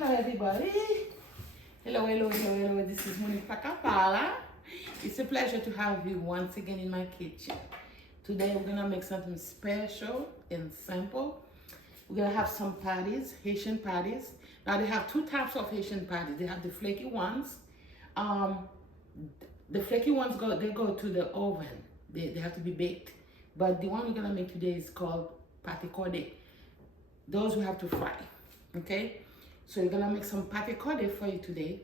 Hello everybody. Hello. This is Monique Pacapala. It's a pleasure to have you once again in my kitchen. Today we're gonna make something special and simple. We're gonna have some patties, Haitian patties. Now they have two types of Haitian patties. They have the flaky ones. The flaky ones go to the oven. They have to be baked. But the one we're gonna make today is called pâté cordé. Those we have to fry. Okay? So we're gonna make some pâté cordé for you today.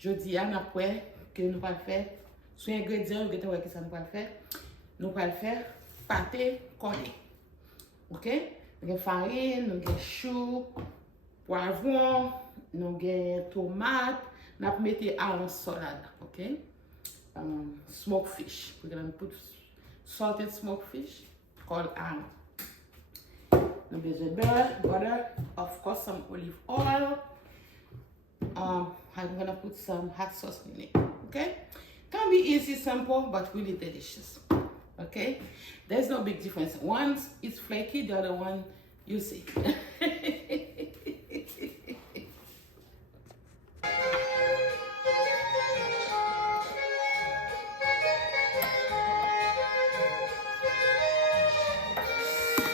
Jodi a napwe que nous allons faire. Sous ingrédients, vous allez voir que ça nous va faire. Nous allons faire pâté cordé. Ok? Nous avons farine, nous avons chou, poivron, nous avons tomate. Nous allons mettre à la salade. Ok? Smoked fish. We're gonna put salted smoked fish called ang. No butter, of course some olive oil. I'm gonna put some hot sauce in it. Okay, can be easy, simple, but really delicious. Okay, there's no big difference. One is flaky, the other one you see.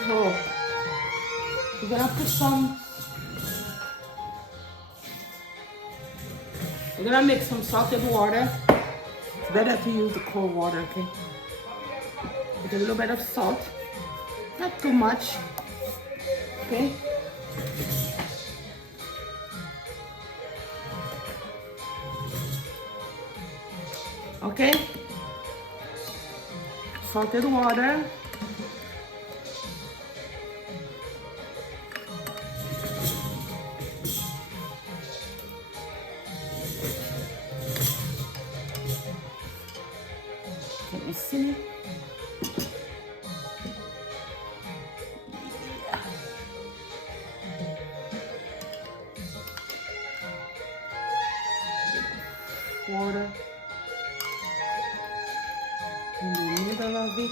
So we're gonna put some. We're gonna make some salted water. It's better to use the cold water, okay? With a little bit of salt, not too much, okay? Okay? Salted water. Let me see. Water in the middle of it.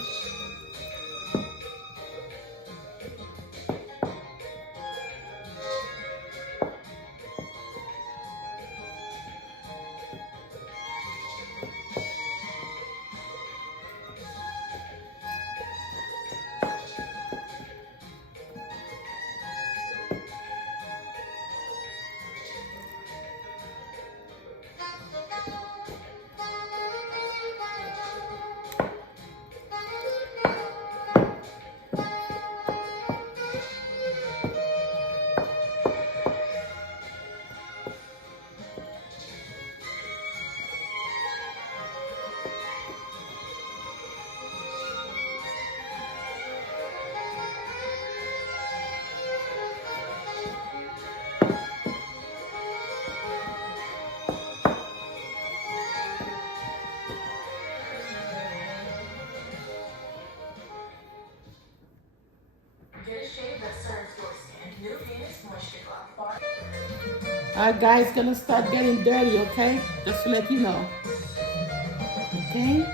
Alright guys, gonna start getting dirty, okay? Just to let you know. Okay?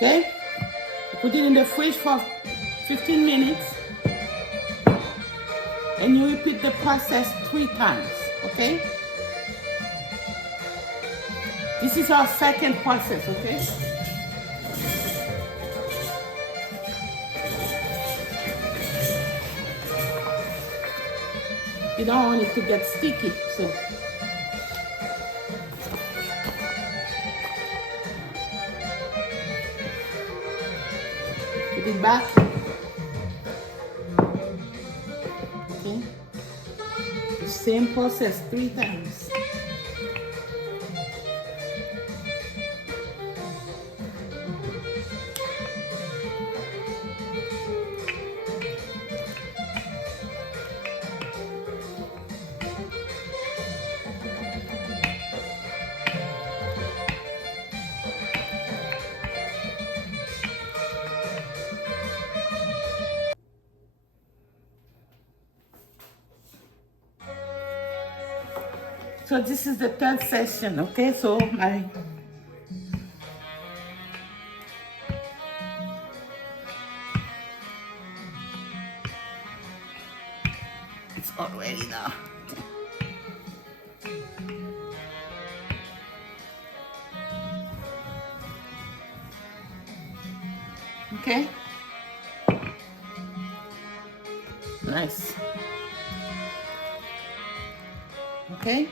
Okay? Put it in the fridge for 15 minutes and you repeat the process 3 times. Okay? This is our second process. Okay? You don't want it to get sticky, so put it back. Okay, the same process 3 times. So this is the third session, okay? So it's all ready now. Okay? Nice. Okay?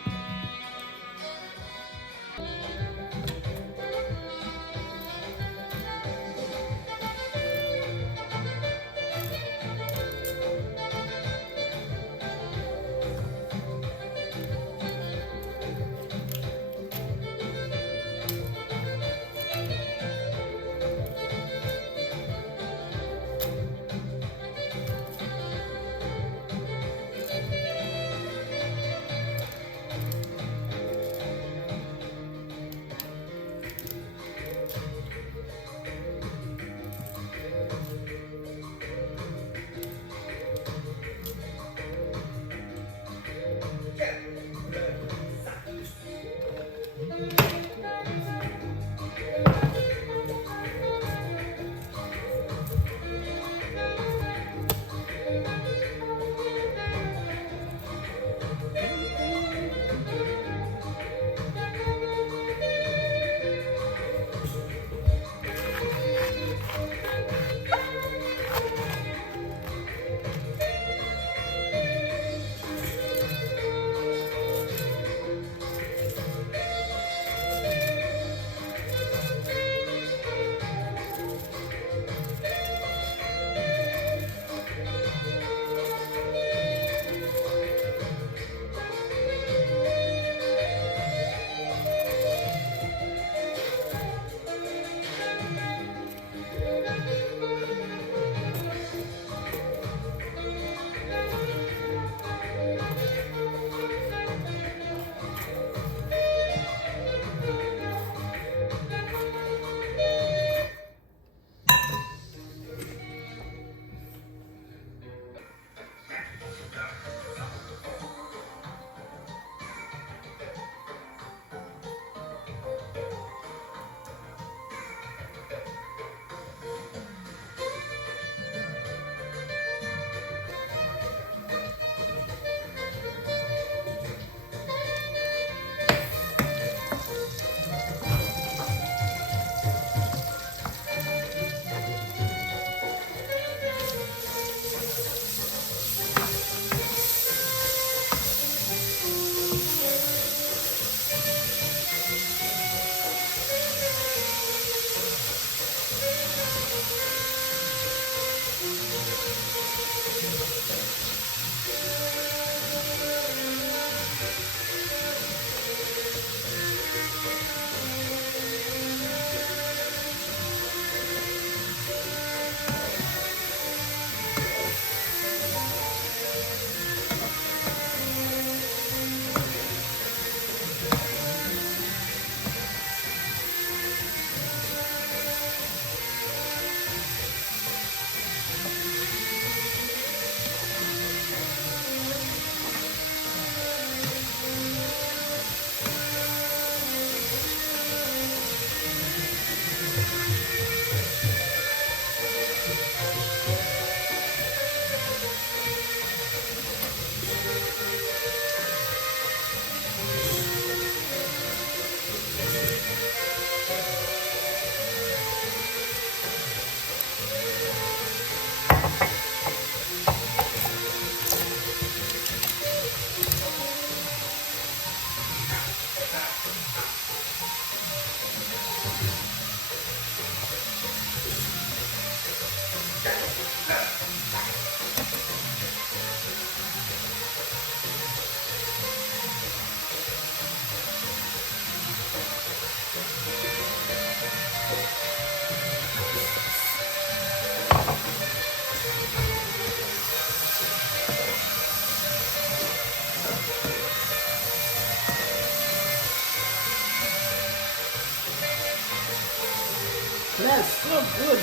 Smells so good.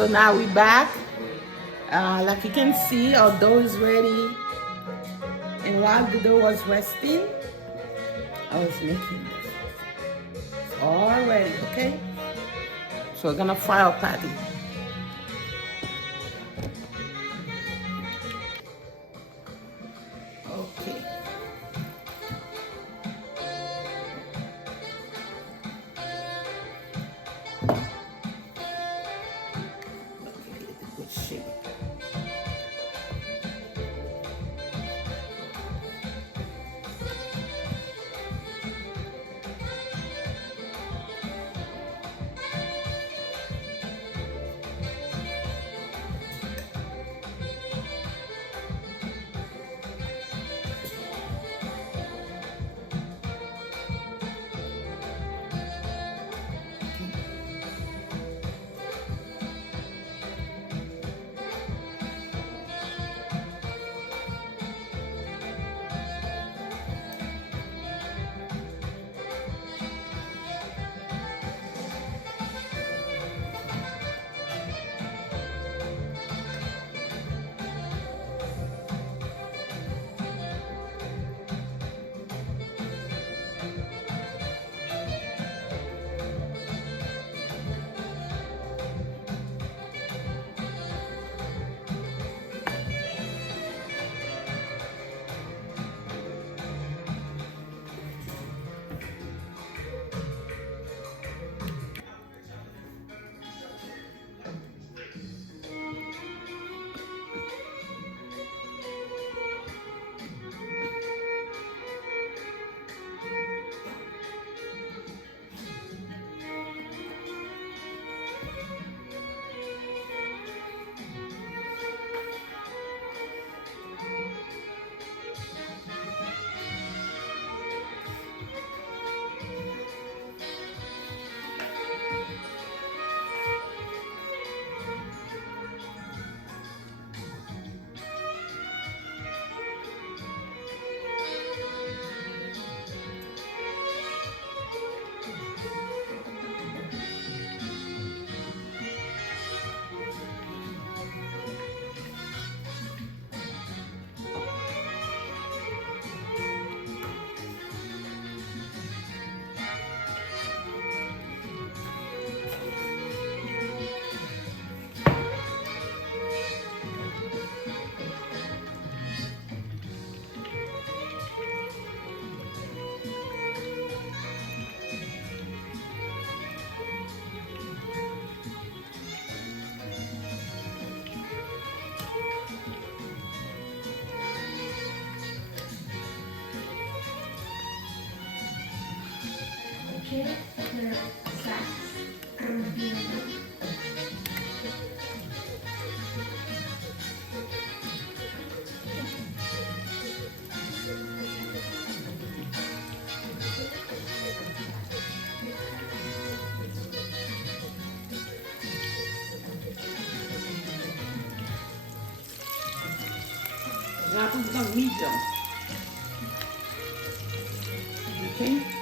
So now we back. Like you can see, our dough is ready. And while the dough was resting, I was making this. It's all ready, okay? So we're gonna fry our patty. Okay. Good shape. check the size. Now put it on medium. Okay?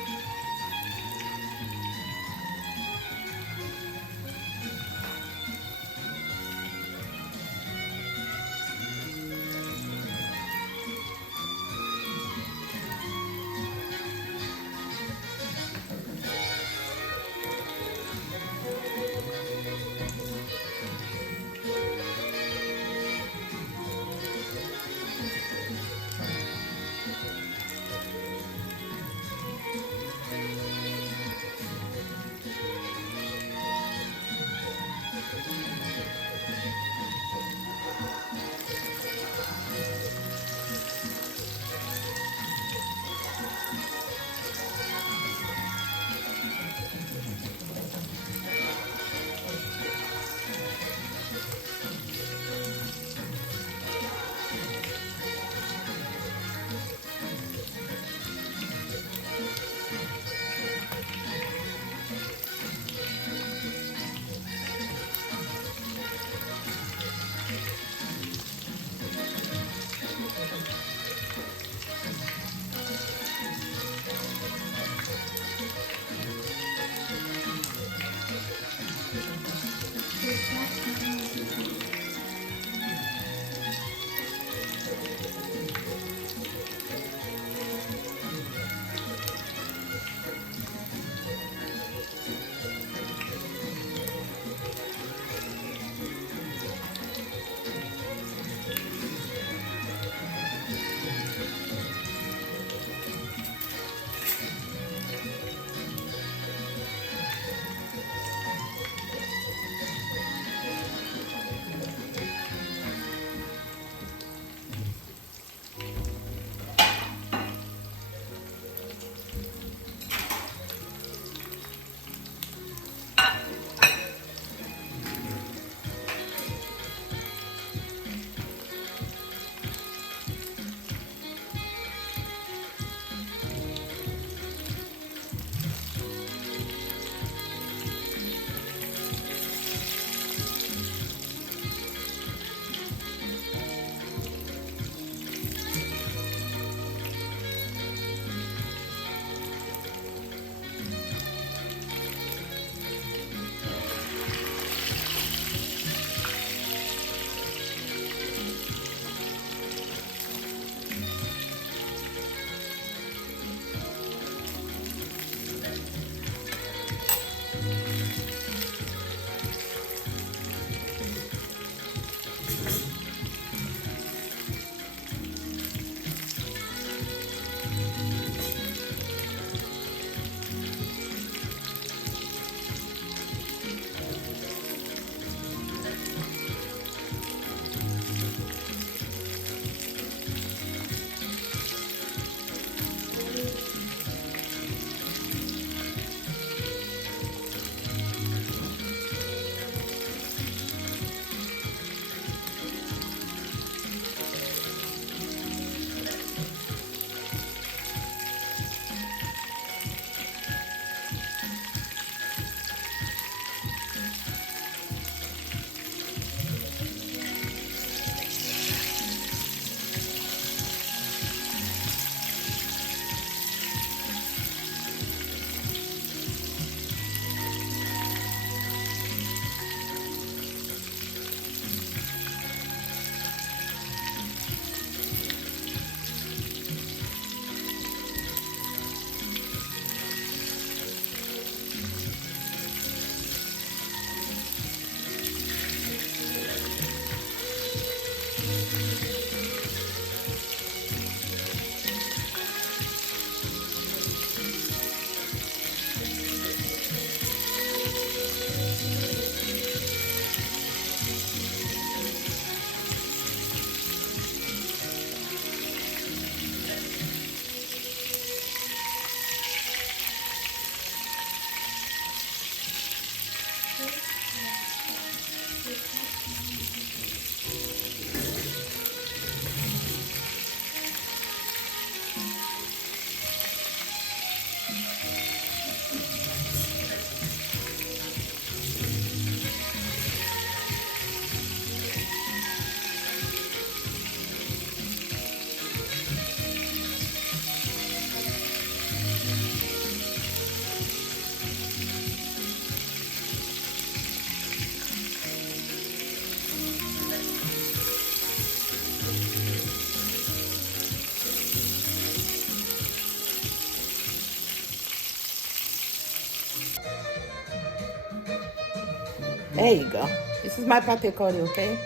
There you go. This is my pate corde, okay?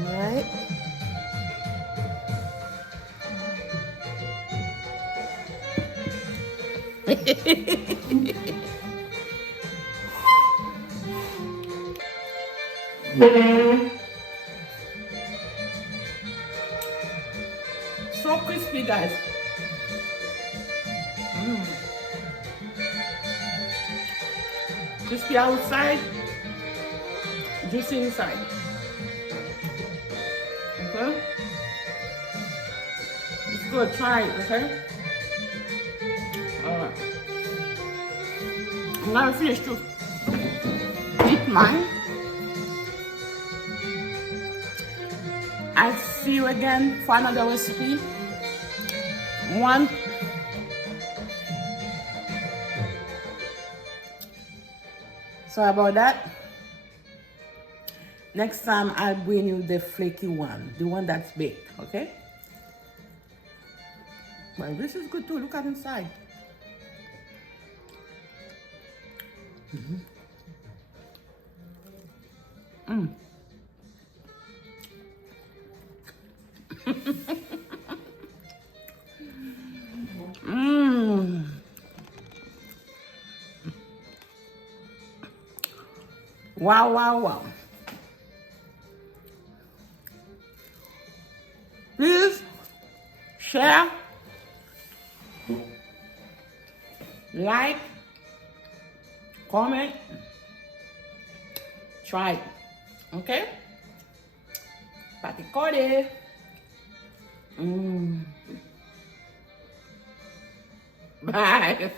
All right. So crispy, guys. Crispy outside, juicy inside. Okay? It's good. Try it, okay? Alright. I'm gonna finish to eat mine. I'll see you again for another recipe. One. Sorry about that. Next time I'll bring you the flaky one, the one that's baked, okay? Well, this is good too. Look at inside. Wow, wow, wow. Please share, like, comment, try it. Okay? Pate corde. Bye.